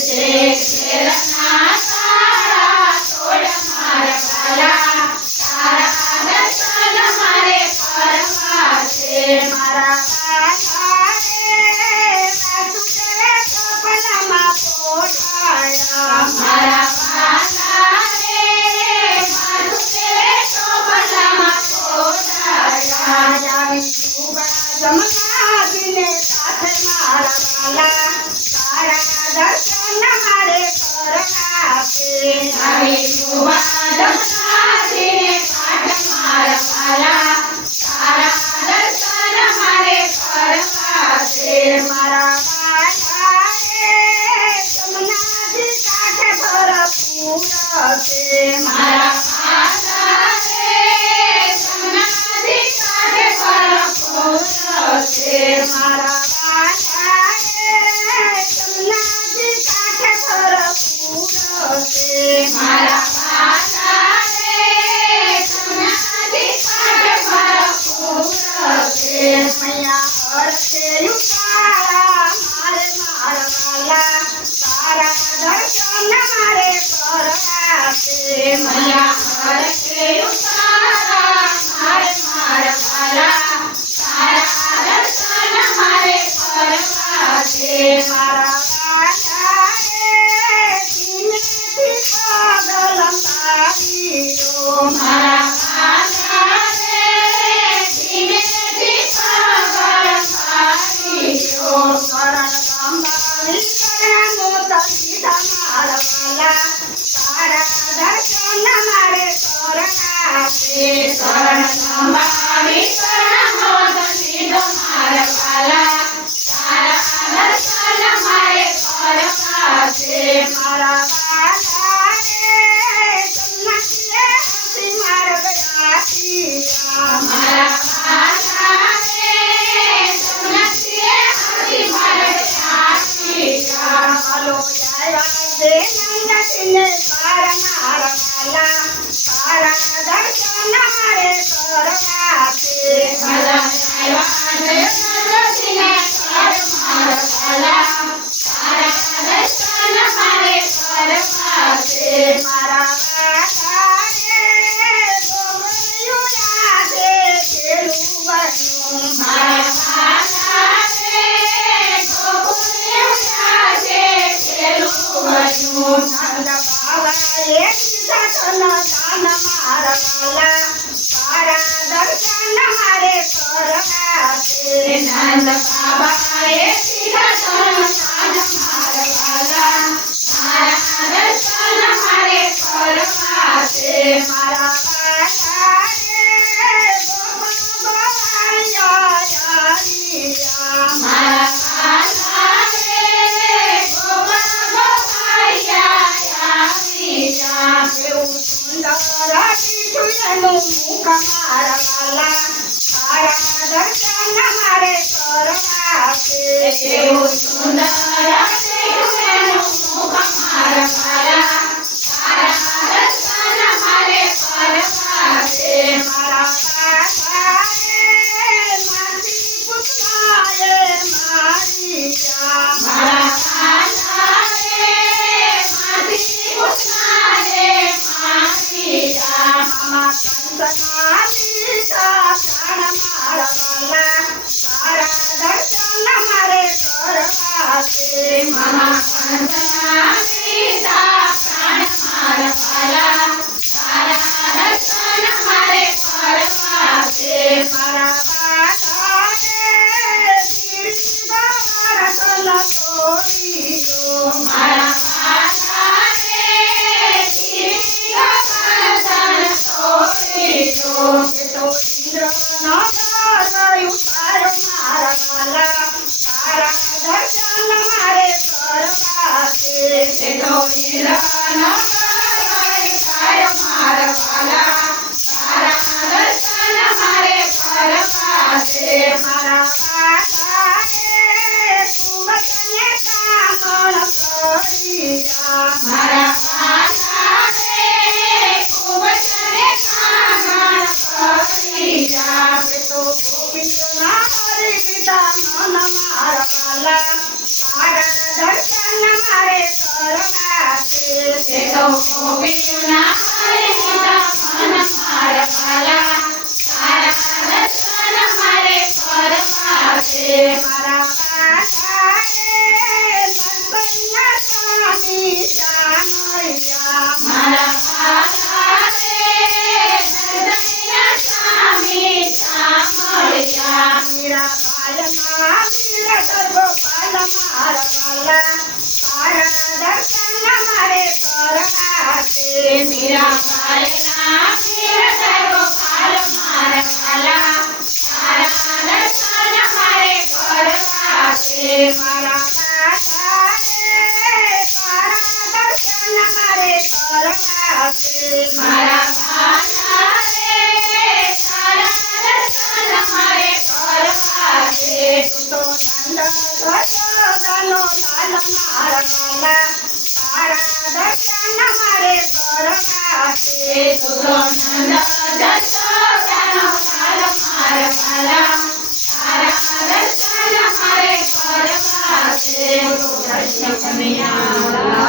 છે ઘેરના તારા તોડ મારા વાલા તારા દર્શન મારે કરવા છે મારા વાલા રે વાસુદેવે સપનામાં પોઢાયા મારા વાલા રે વાસુદેવે સપનામાં પોઢાયા જાવી જુગા જમનાજીને સાથે મારા વાલા તારા દર્શન મારે કરવા છે આવી યુવા જમનાજીને કાઢ મારા વાલા તારા દર્શન મારે કરવા છે મારા વાલા રે જમનાજી કાંઠે ભરપૂર છે મારા વાલા રે જમનાજી કાંઠે ભરપૂર છે મારા વાલા રે જમનાજી કાંઠે ભરપૂર છે મારા વાલા રે જમનાજી કાંઠે ભરપૂર છે મૈયા હરખે ઉતારા મારે મારા વાલા તારા દર્શન મારે કરવા છે મૈયા હરખે ઉતારા મારે મારા વાલા તારા દર્શન મારે કરવા છે મારા વાલા રે ધીમેથી પગ લંબાવ્યો મારા વાલા રે ધીમેથી પગ લંબાવ્યો શરણ સંભાળી શરણો તકીધા મારા વાલા તારા દર્શન મારે કરવા છે શરણ સંભાળી શરણો દીધો મારા વાલા તારા દર્શન મારે કરવા છે મારા વાલા રે જમનાજીએ હસી માર્ગ આપ્યા મારા વાલા રે જમનાજીએ હસી મારે આપ્યા હાલો જાયા દે નંદજીને પાર મારા વાલા તારા દર્શન મારે કરવા છે મારા આવ્યા છે નંદજીને કર મારા વાલા તારા દર્શન મારે કરવા છે મારા વાલા રે ગોમડિયું યાદે ખેલું બન્યું મારા વાલા રે ગોકુળિયું યાદે ખેલું બન્યું નંદ બાવાએ કીધા તન દાન મારા વાલા તારા દર્શન મારે કરવા છે નંદ બાબાએ કીધા તન દાન મારા વાલા તારા દર્શન મારે કરવા છે મારા વાલા રે ગોપા ગોવાળિયા યારિયા મારા વાલા રે ગોપા ગોપાળિયા યારિયા કેવું સુંદર દીઠું એનું મુખ મારા વાલા તારા દર્શન મારે કરવા છે કેવું સુંદર દેખ્યું એનું મુખ મારા વાલા તારા દર્શન મારે કરવા છે મારા વાલા રે માતી પુતળાએ મારિયા મારા વાલા રે માથી પુતનાએ મારિયા મામા કંસના દીધા પ્રાણ મારા વાલા તારા દર્શન મારે કરવા છે મામા કંસના દીધા પ્રાણ મારા વાલા તારા દર્શન મારે કરવા છે મારા વાલા રે ગિરિવર તોડ્યો મારા વાલા રે ગિરિવર્ધન તોડ્યો કે તો ઇન્દ્રનો ગર ઉતાર્યો મારા વાલા તારા દર્શન મારે કરવા છે તે તો ઈરાનો ગરવાય તારો મારા વાલા તારા દર્શન મારે કરવા છે મારા વાલા રે કુંભકને કામણ કર્યા મારા વાલા રે ખૂબ તને કાગળ કર્યા કે તો ગોપીઓના હરિ પિતા મન મારા વાલા તારા દર્શન મારે કરવા છે તે તો ગોપીઓના હરિના મન મારા વાલા તારા દર્શન મારે કરવા છે મારા વાલા રે મનપણના સ્વામી શામળિયા મારા વાલા રે નરદયા સ્વામી સામળિયા મીરાબાઈમાં મીરા ગોપાલ મારા વાલા તારા દર્શન મારે કરવા છે મીરાબાઈના મીરા ગોપાલ મારા વાલા તારા દર્શન મારે કરવા છે મારા માતા રે તારા દર્શન મારે કરવા છે મારા વાલા રે તારા દર્શન મારે કરવા છે તો નંદ જશોદાનો લાલ મારા વાલા તારા દર્શન મારે કરવા છે સુતો નંદ જશોદાનો લાલ મારા વાલા તારા દર્શન મારે કરવા છે કૃષ્ણ કનૈયા